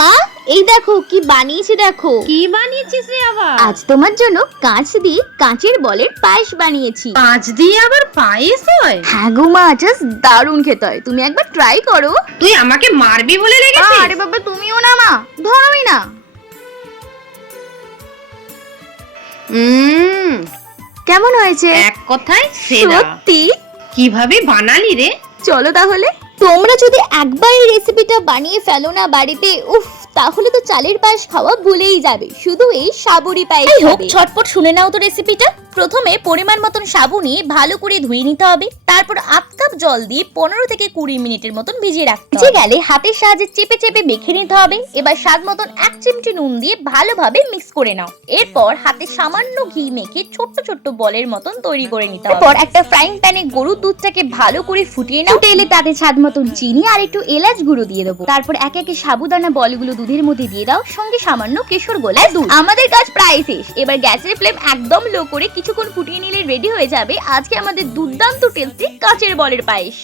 মা, এই দেখো কি বানিয়েছি। দেখো কি বানিয়েছিস রে আবার? আজ তোমার জন্য কাঁচ দিয়ে কাঁচের বলের পায়েস বানিয়েছি। কাঁচ দিয়ে আবার পায়েস হয়? হ্যাঁ গো মা, জাস্ট দারুণ খেতে হয়, তুমি একবার ট্রাই করো। তুই আমাকে মারবি বলে রেখেছিস? আরে বাবা, তুমিও না মা, ধরোই না। কেমন হয়েছে? এক কথায় সেরা। সত্যি? কিভাবে বানালি রে? চলো তাহলে। তোমরা যদি একবার এই রেসিপিটা বানিয়ে ফেলো না বাড়িতে, উফ, তাহলে তো চালের পায়েস খাওয়া ভুলেই যাবে, শুধু এই সাবুরি পায়েস হোক। ঝটপট শুনে নাও তো রেসিপিটা। প্রথমে পরিমাণ মতন সাবু নিয়ে ভালো করে ধুয়ে নিতে হবে। তারপর আধ কাপ জল দিয়ে 15 থেকে 20 মিনিটের মতন ভিজিয়ে রাখতে হবে। ভিজে গেলে হাতের সাহায্যে চেপে চেপে মেখে নিতে হবে। এবার স্বাদ মতন 1 চিমটি নুন দিয়ে ভালোভাবে মিক্স করে নাও। এরপর হাতে সামান্য ঘি মেখে ছোট্ট ছোট্ট বলের মতন তৈরি করে নিতে হবে। এরপর একটা ফ্রাইং প্যানে গরুর দুধটাকে ভালো করে ফুটিয়ে নাও। ফুটে এলে তাতে স্বাদ মতন চিনি আর একটু এলাচ গুঁড়ো দিয়ে দেবো। তারপর একে একে সাবুদানা বলগুলো দুধের মধ্যে দিয়ে দাও, সঙ্গে সামান্য কেশর গোলা দুধ। আমাদের কাজ প্রায় শেষ। এবার গ্যাসের ফ্লেম একদম লো করে কিছুক্ষণ ফুটিয়ে নিলে রেডি হয়ে যাবে আজকে আমাদের দুর্দান্ত টেস্টি কাঁচের বলের পায়েস।